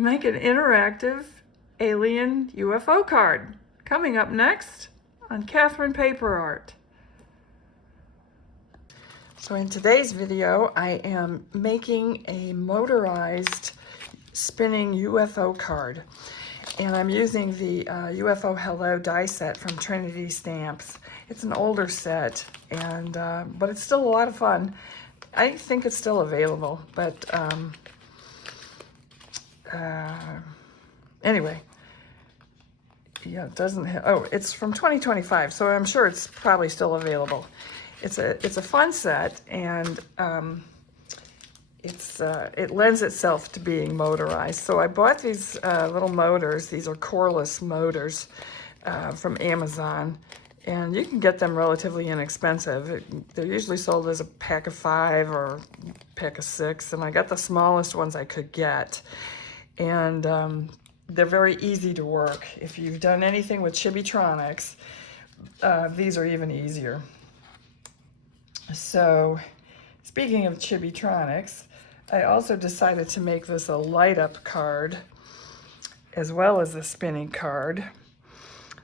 Make an interactive alien UFO card. Coming up next on Catherinepaperart. So in today's video, I am making a motorized spinning UFO card. And I'm using the UFO Hello die set from Trinity Stamps. It's an older set, and but it's still a lot of fun. I think it's still available, but anyway, yeah, it doesn't have, oh, it's from 2025, so I'm sure it's probably still available. It's a fun set, and it lends itself to being motorized. So I bought these little motors. These are coreless motors from Amazon, and you can get them relatively inexpensive. They're usually sold as a pack of 5 or a pack of 6, and I got the smallest ones I could get. And they're very easy to work. If you've done anything with Chibitronics, these are even easier. So, speaking of Chibitronics, I also decided to make this a light-up card as well as a spinning card.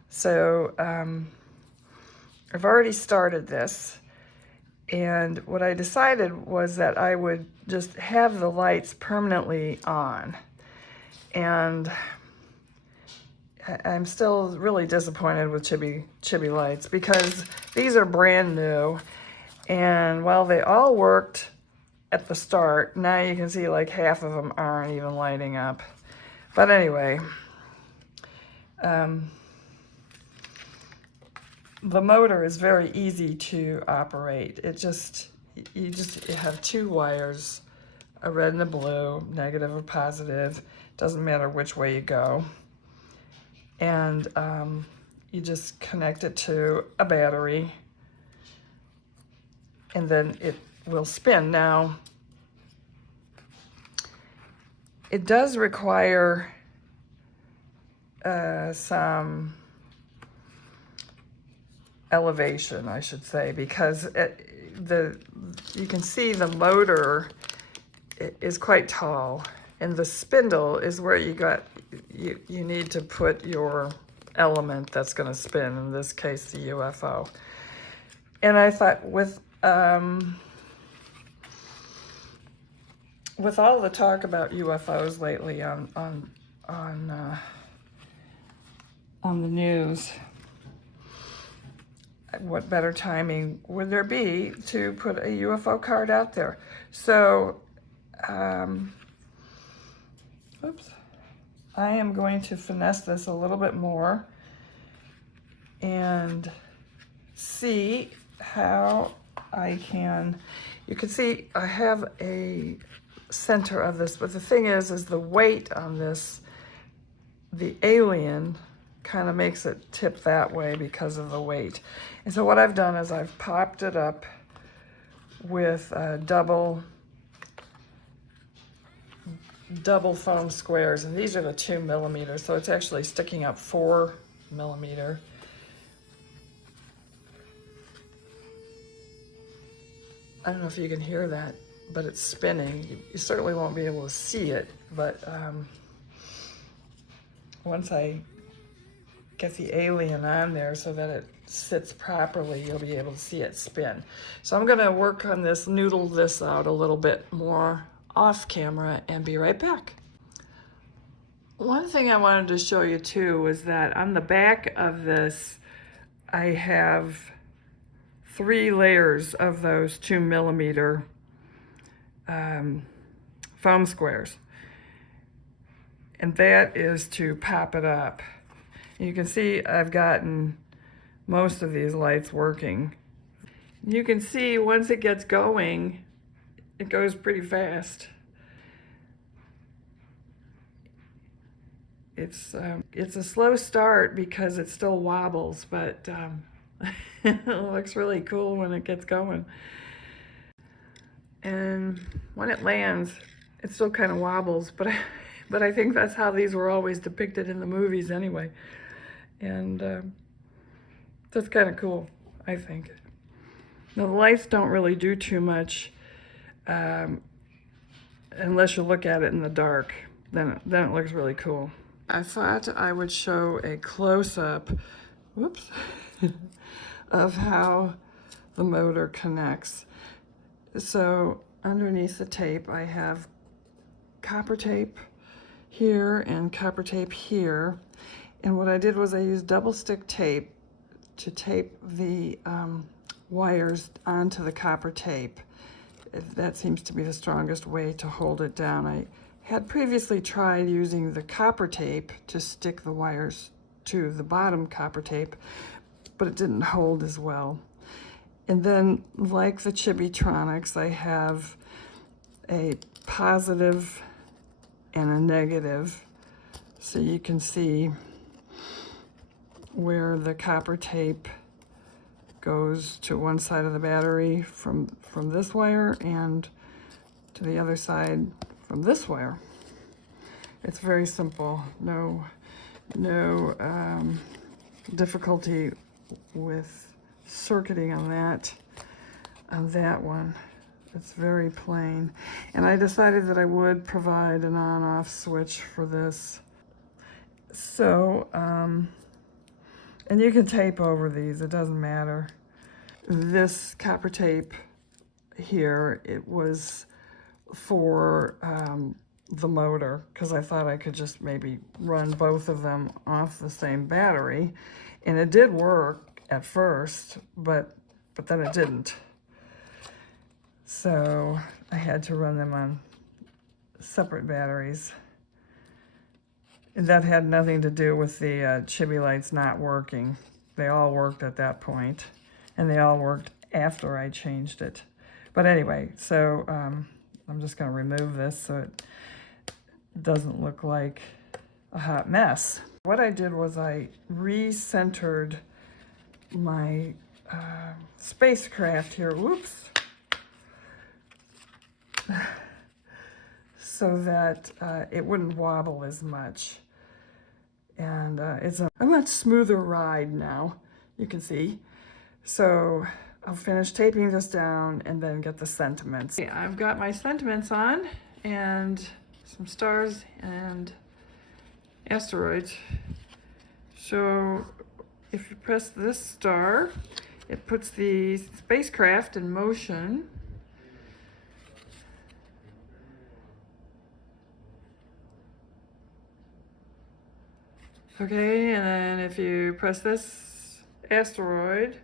So, I've already started this, and what I decided was that I would just have the lights permanently on. And I'm still really disappointed with Chibi lights because these are brand new. And while they all worked at the start, now you can see like half of them aren't even lighting up. But anyway, the motor is very easy to operate. You just have 2 wires, a red and a blue, negative or positive. Doesn't matter which way you go. And you just connect it to a battery, and then it will spin. Now, it does require some elevation, I should say, because you can see the motor is quite tall, and the spindle is where you need to put your element that's going to spin, in this case the UFO. And I thought with all the talk about UFOs lately on the news, what better timing would there be to put a UFO card out there? So, oops, I am going to finesse this a little bit more and see how I can. You can see I have a center of this, but the thing is the weight on this, the alien kind of makes it tip that way because of the weight. And so what I've done is I've popped it up with double foam squares, and these are the 2 millimeter, so it's actually sticking up 4 millimeter. I don't know if you can hear that, but it's spinning. You certainly won't be able to see it, but once I get the alien on there so that it sits properly, you'll be able to see it spin. So I'm gonna work on this, noodle this out a little bit more off camera, and be right back. One thing I wanted to show you too was that on the back of this, I have 3 layers of those 2 millimeter foam squares. And that is to pop it up. You can see I've gotten most of these lights working. You can see once it gets going, it goes pretty fast. It's a slow start because it still wobbles, but it looks really cool when it gets going. And when it lands, it still kind of wobbles, but I think that's how these were always depicted in the movies anyway. And that's kind of cool, I think. Now, the lights don't really do too much unless you look at it in the dark. then it looks really cool. I thought I would show a close-up, whoops, of how the motor connects. So underneath the tape, I have copper tape here and copper tape here. And what I did was I used double stick tape to tape the wires onto the copper tape. That seems to be the strongest way to hold it down. I had previously tried using the copper tape to stick the wires to the bottom copper tape, but it didn't hold as well. And then, like the Chibitronics, I have a positive and a negative, so you can see where the copper tape goes to one side of the battery from this wire and to the other side from this wire. It's very simple. No difficulty with circuiting on that one. It's very plain. And I decided that I would provide an on-off switch for this. So, and you can tape over these, it doesn't matter. This copper tape here, it was for the motor, because I thought I could just maybe run both of them off the same battery. And it did work at first, but then it didn't. So I had to run them on separate batteries. And that had nothing to do with the chibi lights not working. They all worked at that point, and they all worked after I changed it. But anyway, so I'm just going to remove this so it doesn't look like a hot mess. What I did was I re-centered my spacecraft here, whoops, so that it wouldn't wobble as much. And it's a much smoother ride now, you can see. So I'll finish taping this down and then get the sentiments. Okay, I've got my sentiments on and some stars and asteroids. So if you press this star, it puts the spacecraft in motion. Okay, and then if you press this asteroid,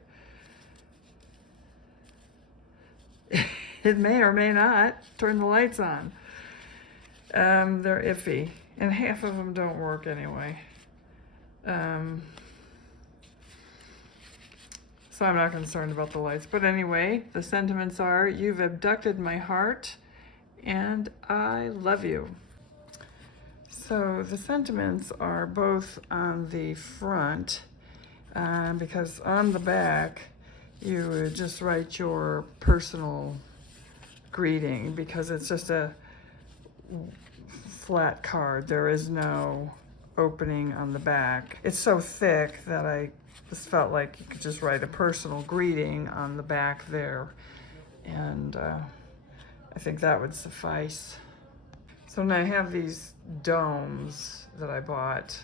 it may or may not turn the lights on. They're iffy, and half of them don't work anyway. So I'm not concerned about the lights. But anyway, the sentiments are, you've abducted my heart, and I love you. So the sentiments are both on the front, because on the back, you would just write your personal greeting, because it's just a flat card. There is no opening on the back. It's so thick that I just felt like you could just write a personal greeting on the back there, and I think that would suffice. So now I have these domes that I bought,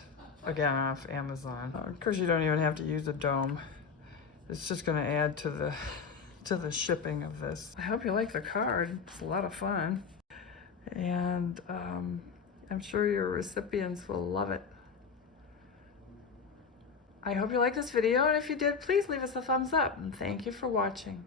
again, off Amazon. Of course, you don't even have to use a dome. It's just going to add to the shipping of this. I hope you like the card. It's a lot of fun. And I'm sure your recipients will love it. I hope you liked this video, and if you did, please leave us a thumbs up. And thank you for watching.